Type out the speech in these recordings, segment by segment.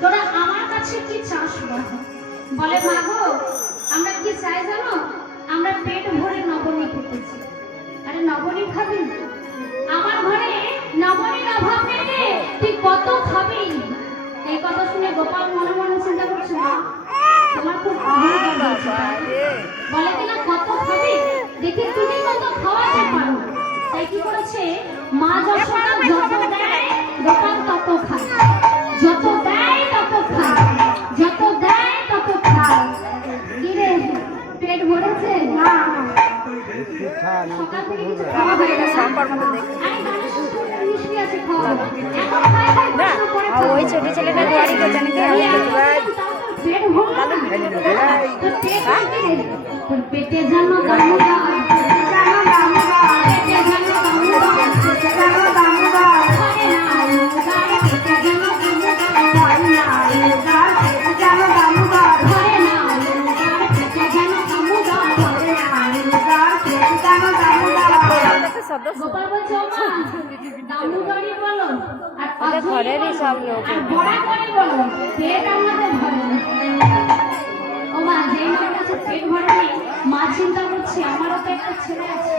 তোরা আমার কাছে কি চাস বলে মা গো আমরা কি চাই জানো আমরা পেট ভরে নবনী খেতেছি আরে নবনী খাবি আমার ঘরে নবনীর অভাব নেই রে তুই কত খাবি এই কথা শুনে গোপাল মনে মনে চিন্তা করছে মা তোমার খুব অহংকার হচ্ছে বলে কিনা কত খাবি দেখি তুমি কত খাওয়াতে পারো তাই কি করেছে মা যশোদা যত দেয় গোপাল তত খায় যত দেয় তত খায় যত দেয় তত খায় কি রে পেট ভরেছে না সকাল থেকে কিছু খাওয়া হয়ে গেছে মিষ্টি আছে খাওয়া এখন খায় খায় ওই ছোট ছেলেটা গাড়ি করছে নাকি পেট ভরলো তোর পেটে জানো দামোদর পেটে জানো দামোদর জানো দামোদর গোপাল বলছে দামোদরই বলো আর ঘরেরই সব লোক বড়া করে বলো পেট আমাদের ভরে ও মা যে আমার কাছে পেট ভরে মা চিন্তা করছে আমারও তো একটা ছেলে আছে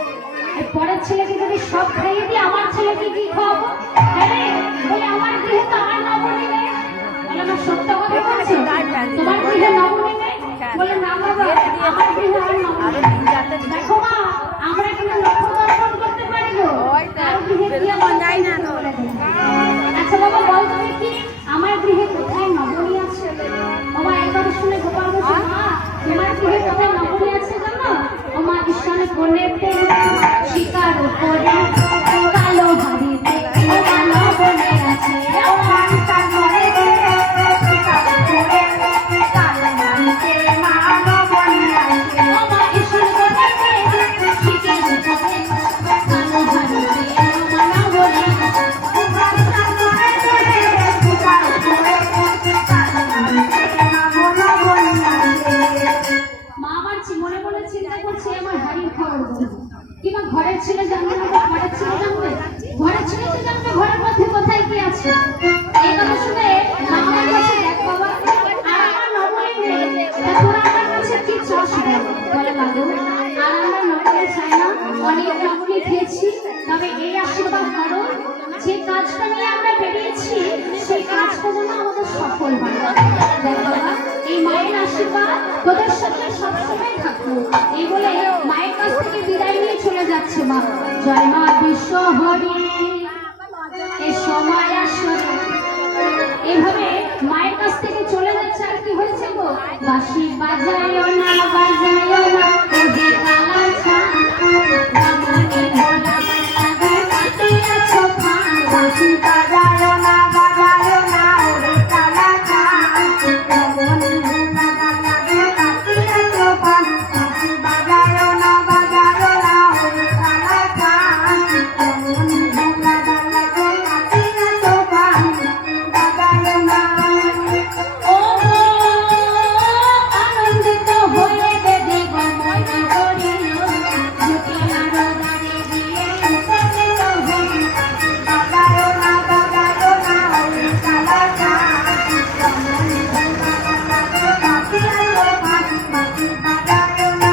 এই পরের ছেলেকে যদি সব খাইয়ে দিই আমার ছেলেকে কি খাওয়াবো আরে বলে আমার গৃহে তো আমার নবনী নেই বলে আমার সত্য কথা বলছো তোমার গৃহে নবনী নেই বলে না বাবা আমার গৃহে আর নবনী দেখো মা আমরা এখানে লক্ষ্য দর্শন করতে পারি গো তার গৃহে কি আমার যাই না আচ্ছা বাবা বল তুমি কি আমার গৃহে কোথায় নবনী আছে ও মা একবার শুনে গোপাল বলছে মা তোমার গৃহে কোথায় নবনী আছে জানো ও মা ঈশ্বরের কোণেতে শিকার করে কালো হাড়িতে কালো বনে আছে ও মা তার ঘরেতে শিকার করে কালো হাড়িতে মা নবনী আছে ও মা ঈশ্বর কোণেতে শিকার করে কালো হাড়িতে মা নবনী আছে ও মা তার ঘরেতে শিকার করে কালো হাড়িতে মা নবনী আছে মা আমার মনে মনে চিন্তা করছে আমার হাড়ির খবর কিংবা ঘরের ছেলে জানবে না ঘরের ছেলে জানবে ঘরের ছেলে তো জানবে ঘরের মধ্যে কোথায় কি আছে এই কথা শুনে মা আমার কাছে দেখ বাবা আর আমার নবনী নেই তোরা আমার কাছে কি চাস বলে বাবু আর আমরা নবনী চাই না অনেক নবনী খেয়েছি তবে এই আশীর্বাদ করো যে কাজটা নিয়ে আমরা বেরিয়েছি সেই কাজটা যেন আমাদের সফল হয় দেখ বাবা এই মায়ের আশীর্বাদ তোদের সাথে সবসময় থাকবো এই বলে মায়ের কাছ থেকে বিদায় নিয়ে চলে যাচ্ছে মা জয় মা বিশ্ব হরি এই সময় আসলে এইভাবে মায়ের কাছ থেকে চলে যাচ্ছে আর কি হয়েছে গো বাঁশি বাজায়ও না বাজায়ও না ওরে কালা ছান রামনে ভোলা বাজায় কাটে আছো ফান বাঁশি বাজায়ও না বাজায়ও না ওরে কালা ছান রামনে ভোলা বাজায় কাটে আছো ফান বাঁশি বাজায়ও না বাজায়ও না ওরে কালা ছান রামনে ভোলা বাজায় কাটে আছো ফান বাজায়ও না ও আনন্দিত হয়ে দেব মনে করিল জুটিলার দাঁড়ে দিয়ে উপস্থিত হই বাজায়ও না ওই কালা ছান রামনে ভোলা বাজায় কাটে আছো ফান বাঁশি বাজায়ও না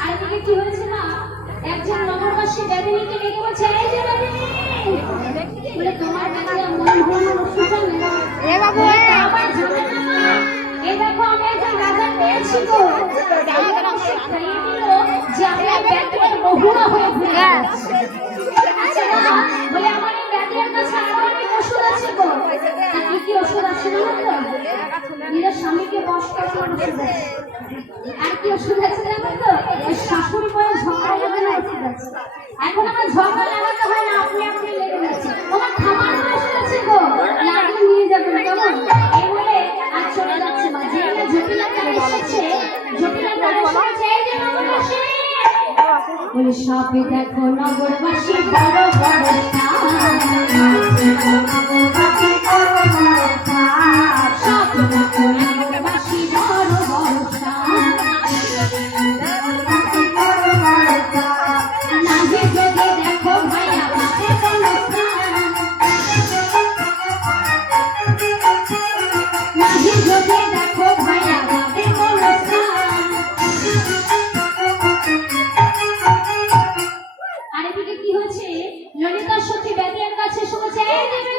আর এদিকে কি হয়েছে না একজন নগরবাসী বেদিনীকে ডেকে বলছে এই যে বেদিনী বলে তোমার কাছে মন হলো সুজন এ বাবু আবার জানে না মা এই দেখো আমি একজন রাজা পেয়েছি গো আমাকে খাইয়ে দিল যে আমি বেদিনীর বহুরা হয়ে ঘুরে যাচ্ছি আচ্ছা মা বলে আমার এই বেদিনীর কাছে আরো অনেক ওষুধ আছে গো তা কি কি ওষুধ আছে জানো তো নিজের স্বামীকে বশ করানোর ওষুধ আছে আর কি ওষুধ আছে জানো তো ওই শাশুড়ি বলে ঝগড়া লাগানো ওষুধ আছে এখন আমার ঝগড়া লাগাতে হয় না আপনি আপনি লেগে যাচ্ছে আমার খামার ওষুধ আছে গো লাগিয়ে নিয়ে যাবেন কেমন এই বলে আর চলে যাচ্ছে মা যে না জটিলাটা এসেছে জটিলাটা এসেছে এই যে নগরবাসী বলে সবে দেখো নগরবাসী বড় বড় নগরবাসী বড় বড় সবে দেখো নগরবাসী বড় বড় নাহি যদি দেখো ভাইয়া পাশে কোনো কি হয়েছে ললিতা সতী ব্যাধিয়ার কাছে শুনেছে এই যে ব্যাধি